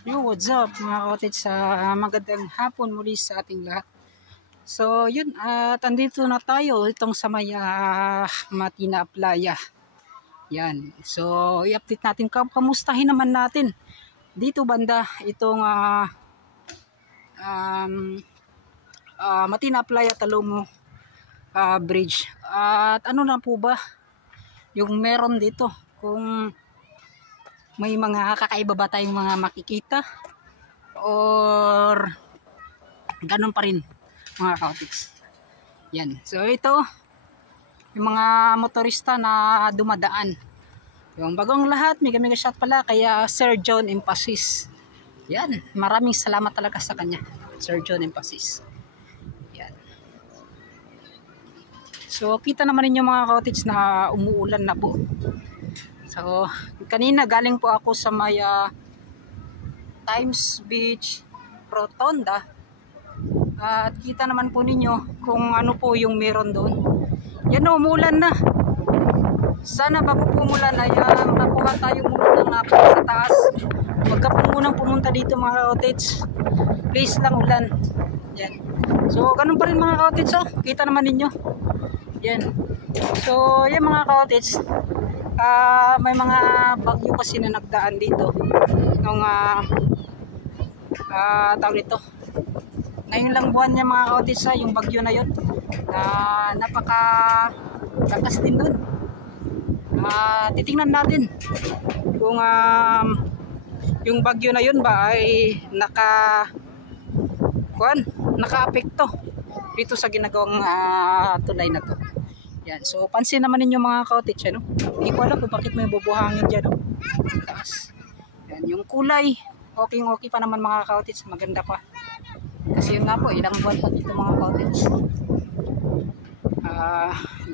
Yo, what's up mga cottage, sa magandang hapon muli sa ating lahat. So yun, at andito na tayo itong sa may Matina Playa. Yan, so i-update natin, kamustahin naman natin dito banda itong Matina Playa Talomo Bridge. At ano na po ba yung meron dito, kung may mga kakaiba ba tayong mga makikita or ganun pa rin mga kaotiks. Yan, so ito yung mga motorista na dumadaan. Yung bagong lahat, mega shot pala kaya Sir John Emphasis. Yan, maraming salamat talaga sa kanya, Sir John Emphasis. Yan, so kita naman ninyo mga kaotiks na umuulan na po. So, kanina galing po ako sa may Times Beach Rotonda. At kita naman po ninyo kung ano po yung meron doon. Yan o, umulan na. Sana bago pumulan ay makuha tayo muna ng napaka sa taas. Huwag ka po munang pumunta dito mga cottage. Please lang ulan. Yan. So, ganun pa rin mga cottage. Oh. Kita naman ninyo. Yan. So, yan mga cottage. May mga bagyo kasi na nagdaan dito nung tawag nito, ngayon lang buwan niya mga kautis, yung bagyo na yun, napaka lakas din dun. Titingnan natin kung yung bagyo na yun ba ay naka-apekto dito sa ginagawang tulay na to. Yan. So pansin naman ninyo mga cottage, ano? Hindi ko alam kung bakit may bubuhangin dyan, no? Taas. Yan. Yung kulay, okay pa naman mga cottage, maganda pa. Kasi yun nga po, ilang buwan pa dito mga cottage.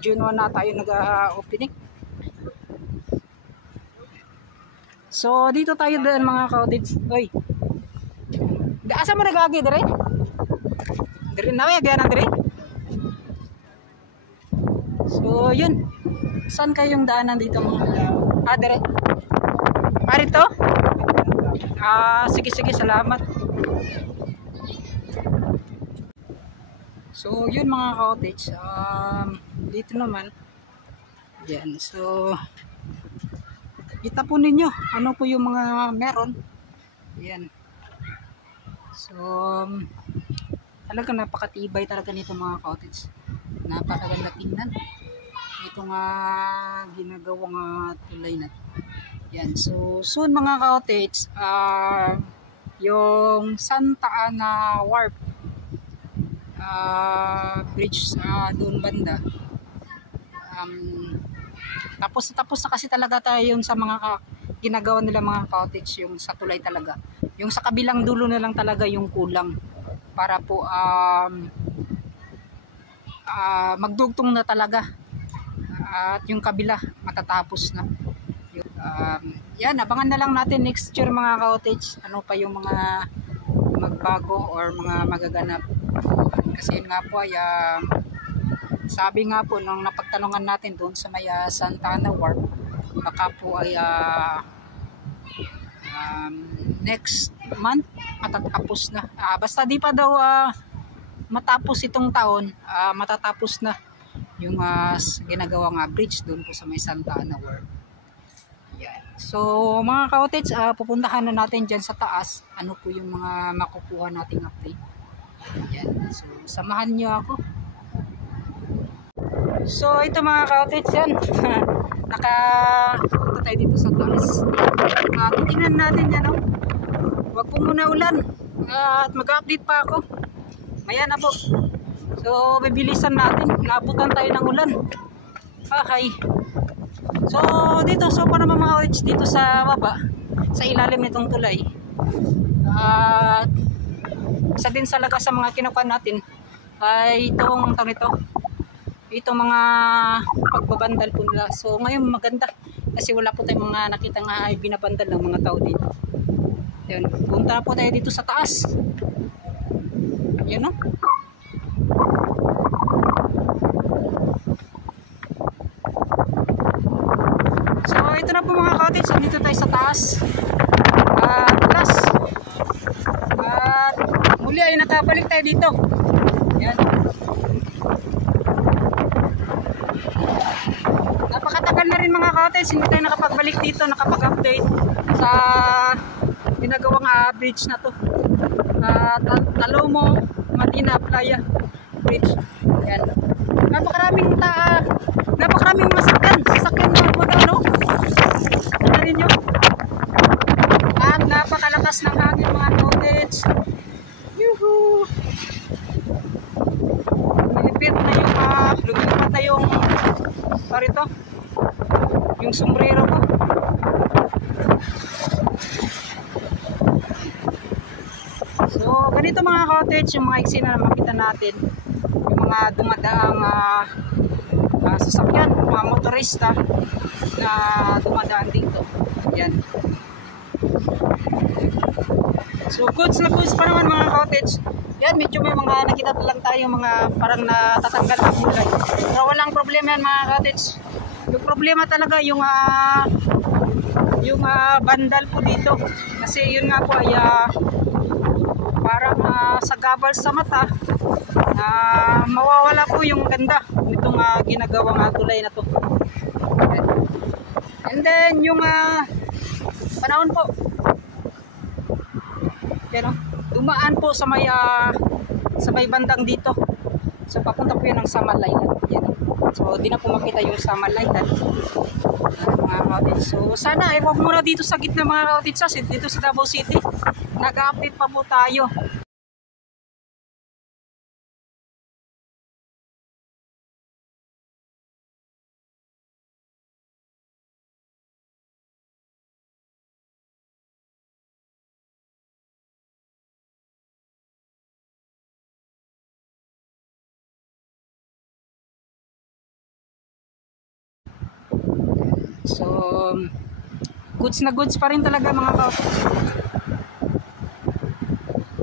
June 1 na tayo nag-opening. So dito tayo daan mga cottage. Oy. Asa mo nagagi dire? Dire na ba gaya na dire? So yun, saan kayong daanan dito mga dire? Rito? Sige salamat. So yun mga cottage, dito naman yan. So kita po ninyo ano po yung mga meron. Yan. So talaga napakatibay talaga nito mga cottage. Napakaganda tingnan itong ginagawang tulay na. Yan. So soon mga cottage, yung Santa Ana Wharf bridge doon banda, tapos na kasi talaga tayo sa mga ginagawa nila mga cottage, yung sa tulay talaga. Yung sa kabilang dulo na lang talaga yung kulang para po magdugtong na talaga, at yung kabila matatapos na. Yan, abangan na lang natin next year mga cottage, ano pa yung mga magbago or mga magaganap. Kasi yun nga po ay sabi nga po nung napagtanungan natin doon sa may Santa Ana Wharf, baka po ay next month matatapos na. Basta di pa daw matapos itong taon, matatapos na yung ginagawang bridge doon po sa may Santa Ana Wharf. Yan. So mga cottage, pupuntahan na natin dyan sa taas ano po yung mga makukuha nating update. Yan. So samahan nyo ako. So ito mga cottage, yan. Nakapunta tayo dito sa taas. Titingnan natin yan, oh. Huwag po muna ulan, at mag-update pa ako. Maya na po. So bibilisan natin, naabutan tayo ng ulan. Hi. So dito, so pa naman mga cottage, dito sa baba, sa ilalim nitong tulay, isa din talaga sa mga kinukuha natin ay itong itong mga pagbabandal po nila. So ngayon maganda kasi wala po tayong mga nakita nga ay binabandal ng mga tao dito. Yan, punta po tayo dito sa taas. Yan, no? So ito na po mga cottage, dito tayo sa taas. Plus balik tayo dito. Yan. Napakatagal na rin mga ka-cottage, hindi tayo nakapagbalik dito, nakapag-update sa ginagawang bridge na to. Talomo Madina Playa Bridge. Yan. Napakaraming mga sasakyan mga motor, no? Ano rin yun? At napakalakas ng hangin mga ka-cottage. Yuhu! Lumipit na yung parito, yung sombrero ko. So ganito mga cottage yung mga eksena na makita natin, yung mga dumadaang sasakyan, mga motorista na dumadaan dito. Yan. So goods na goods pa naman mga cottage. Yan, medyo may mga nakita lang tayo mga parang natatanggal na kulay. Pero walang problema yan mga cottage. Yung problema talaga yung bandal po dito. Kasi yun nga po ay parang sagabal sa mata. Mawawala po yung ganda nitong ginagawang tulay na to. And then yung panahon po. Yan, dumaan po sa may bandang dito. So papunta po yan ng Samalaylan. Yan. So di na po makita yung Samalaylan. Mga cottage. So sana huwag muna dito sa gitna mga cottage, dito sa Davao City. Nag-update pa po tayo. So goods na goods pa rin talaga mga cottage.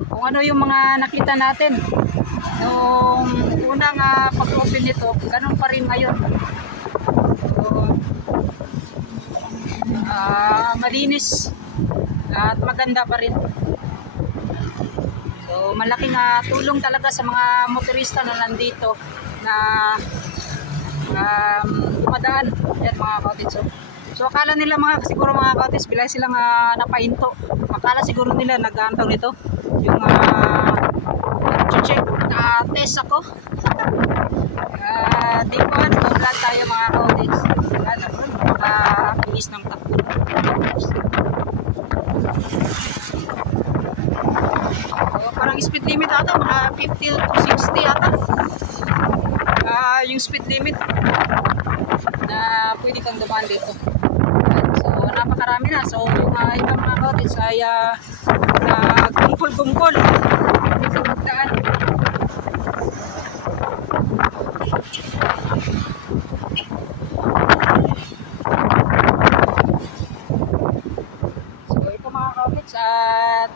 Kung ano yung mga nakita natin nung unang pag-open nito, ganun pa rin ngayon. So malinis at maganda pa rin. So malaking tulong talaga sa mga motorista na nandito na dumadaan. Yan mga cottage. So akala nila siguro mga cottage, bilay silang napahinto. Akala siguro nila nag-aantaw nito yung check test ako. Di po vlog tayo mga cottage. Nakapingis ng takbo. So, parang speed limit ata mga 50 to 60 ata. Yung speed limit na pwede kang dumaan dito. So napakarami na. So yung ibang mga cottage ay kumpul-kumpul sa pagdaan. So ito mga cottage at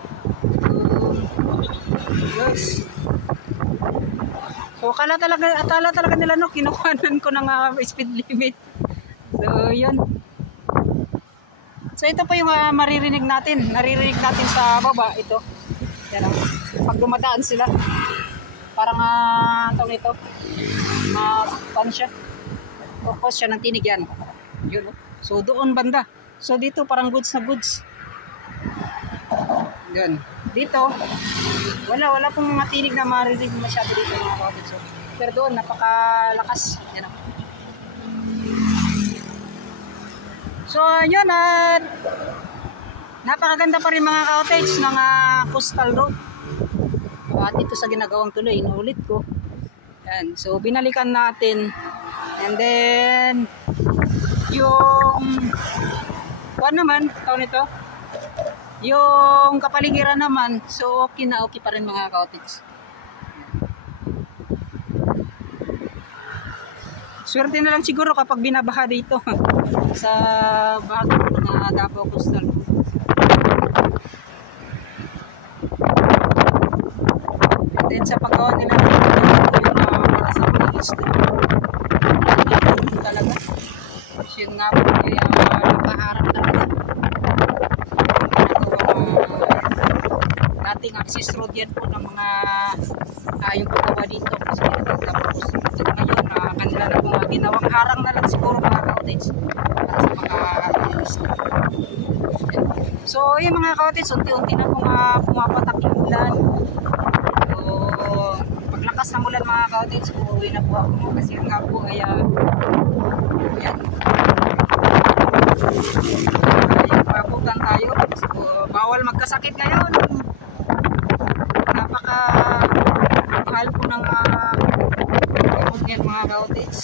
yes. So akala talaga nila no, kinukuhanan ko ng speed limit. So yun. So ito po yung naririnig natin sa baba ito. Yan pag dumadaan sila. Parang tawag nito. Pan siya. Focus siya ng tinig yan. Yun. So doon banda. So dito parang goods na goods. Yan. Dito wala pong mga tinig na marinig masyado dito mga cottage. Pero doon napakalakas. Yan. So yun napakaganda pa rin mga cottage ng coastal road. At ito sa ginagawang tuloy, inuulit ko. Yan. So binalikan natin. And then yung naman, tawag nito, yung kapaligiran naman, so okay pa rin mga cottage. Swerte na lang siguro kapag binabaha dito sa bago na Davao Coastal. And then sa paggawa nila yung sa paligis talaga. So yun nga po yung napaharap talaga. Dati konting access road yan po ng mga yung paggawa dito. Kasi tapos ngayon kanila na po ginawang harang na lang siguro mga ka-cottage para sa mga turista. So yung mga ka-cottage, unti-unti na po pumapatak yung ulan. So paglakas ng ulan mga ka-cottage, uuwi na po ako kasi nga po ay yan. Paputan tayo. So, bawal magkasakit ngayon. Napaka mahal po ng yan mga ka-cottage.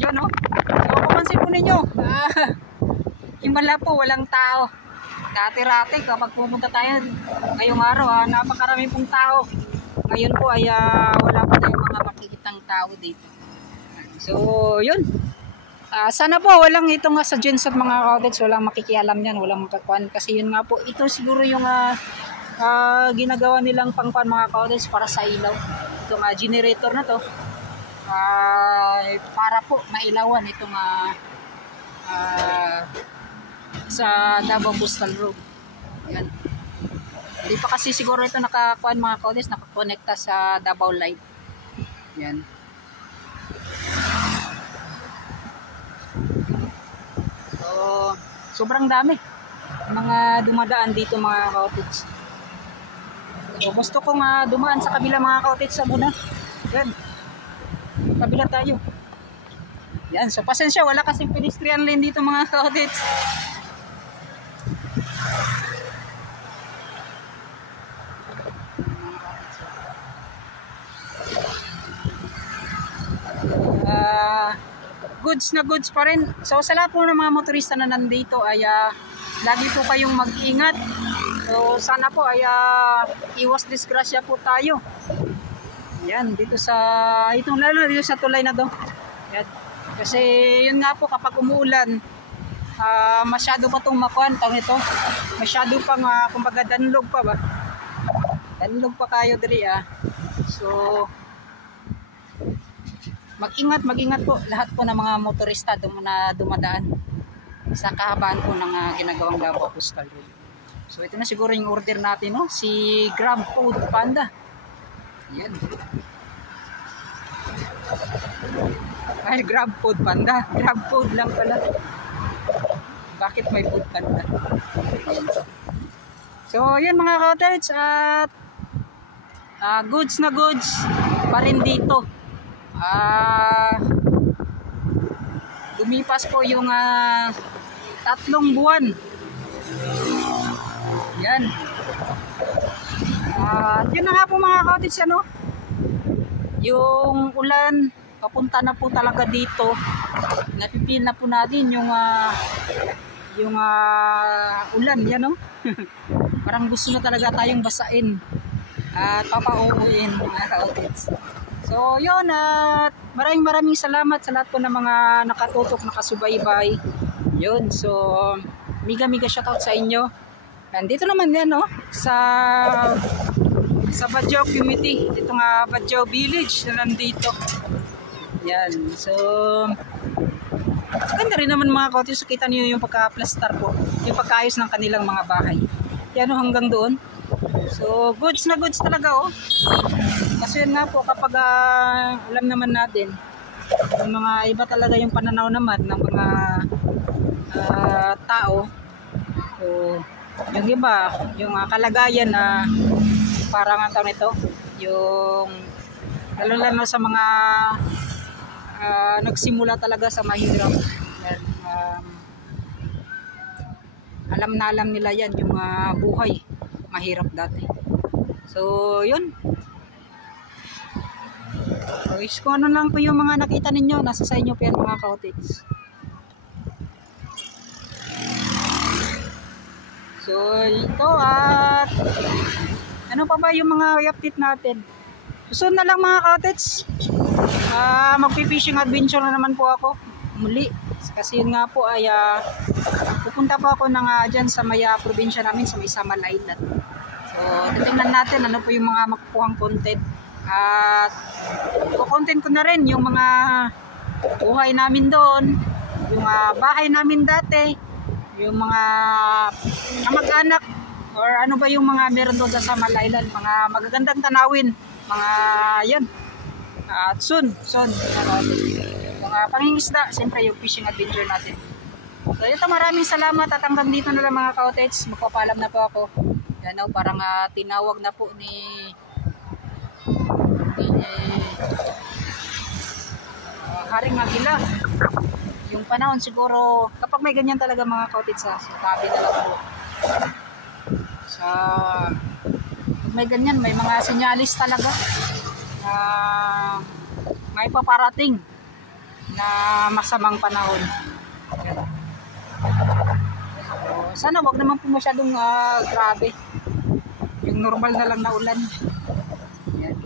Yun no. So papansin po ninyo himala po walang tao. Dati-rati kapag pumunta tayo ngayong araw napakarami pong tao. Ngayon po ay wala po tayong mga makikitang tao dito. So yun. Sana po walang ito nga sa gens at mga ka-cottage, walang makikialam yan, walang makakuan kasi yun nga po, ito siguro yung ginagawa nilang pangkuan mga ka-cottage para sa ilaw. Itong generator na to para po mailawan itong sa Davao Coastal Road. Yan. Hindi pa kasi siguro ito nakakuan mga ka-cottage, nakakonekta sa Davao Light. Yan. Sobrang dami mga dumadaan dito mga ka-cottage. So gusto kong dumaan sa kabila mga ka-cottage sa muna. Yan. Kabila tayo. Yan. So pasensya, wala kasing pedestrian lane dito mga ka-cottage. Goods na goods pa rin. So sa lahat po ng mga motorista na nandito ay lagi po kayong mag-ingat. So sana po ay iwas disgrasya po tayo. Yan, dito sa itong lalo dito sa tulay na to. Yan. Kasi yun nga po kapag umuulan masyado pa itong makuantang ito. Masyado pang kumbaga danlog pa ba? Danlog pa kayo diri So mag-ingat po lahat po ng mga motorista na dumadaan sa kahabaan po ng ginagawang Davao Coastal Road. So ito na siguro yung order natin, no? Si Grab Food Panda. Yan. Ay, Grab Food Panda. Grab Food lang pala. Bakit may Food Panda? Yan. So yan mga ka-cottage at goods na goods pa rin dito. Lumipas po yung 3 buwan. Yan. Yun na nga po mga ka-cottage, yung ulan papunta na po talaga dito. Napipil na po natin yung ulan yan, no? Parang gusto na talaga tayong basain at papauuin mga ka-cottage. So yun, at maraming salamat sa lahat po ng mga nakatutok, nakasubaybay. Yun, so mega shoutout sa inyo. Nandito naman yan, no, sa Badjao community, ito nga Badjao village na nandito. Yan, so ganda rin naman mga ka-cottage. So, kita niyo yung pagka-plaster po, yung pagkaayos ng kanilang mga bahay. Yan, no, hanggang doon. So goods na goods talaga, kasi yun nga po kapag alam naman natin yung mga iba talaga yung pananaw naman ng mga tao. So yung iba, yung kalagayan na parang ang tawag nito, yung lalo sa mga nagsimula talaga sa mahirap. Alam nila yan yung buhay mahirap dati. So yun, kung ano lang po yung mga nakita ninyo, nasa sa inyo po yan mga ka-cottage. So ito, at ano pa ba yung mga update natin? Susunod na lang mga ka-cottage, magpi-fishing adventure na naman po ako muli. Kasi yun nga po ay pupunta po ako dyan sa may probinsya namin, sa may Samal Island. So titingnan natin ano po yung mga makukuhang content. At kukontent ko na rin yung mga buhay namin doon, yung bahay namin dati, yung mga kamag-anak or ano ba yung mga meron doon sa Samal Island, mga magagandang tanawin, mga yan. At soon, mga pangingisda, siyempre yung fishing adventure natin. So ito, maraming salamat at hanggang dito na lang mga ka-outets. Magpapaalam na po ako. Yan o, parang tinawag na po ni Haring Agila. Yung panahon siguro, kapag may ganyan talaga mga ka-outets, tabi na lang po. Sa pag may ganyan, may mga sinyalis talaga na may paparating na masamang panahon. So, sana wag naman po masyadong grabe. Yung normal na lang na ulan. Yan.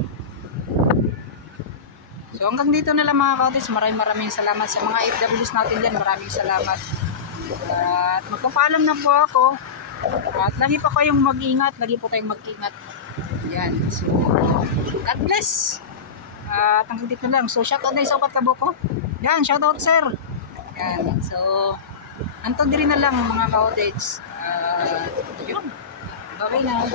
So hanggang dito na lang mga ka-outets. Maraming salamat sa mga FWs natin dyan. Maraming salamat. At magpapaalam na po ako. At lagi pa kayong mag-ingat. Lagi po tayong mag-ingat. Yan. So, God bless. At hanggang dito lang. So, shoutout na isa upat kaboko. Yan, shoutout sir. Yan. So, antong diri na lang mga ka-outets. Yun. Bye na.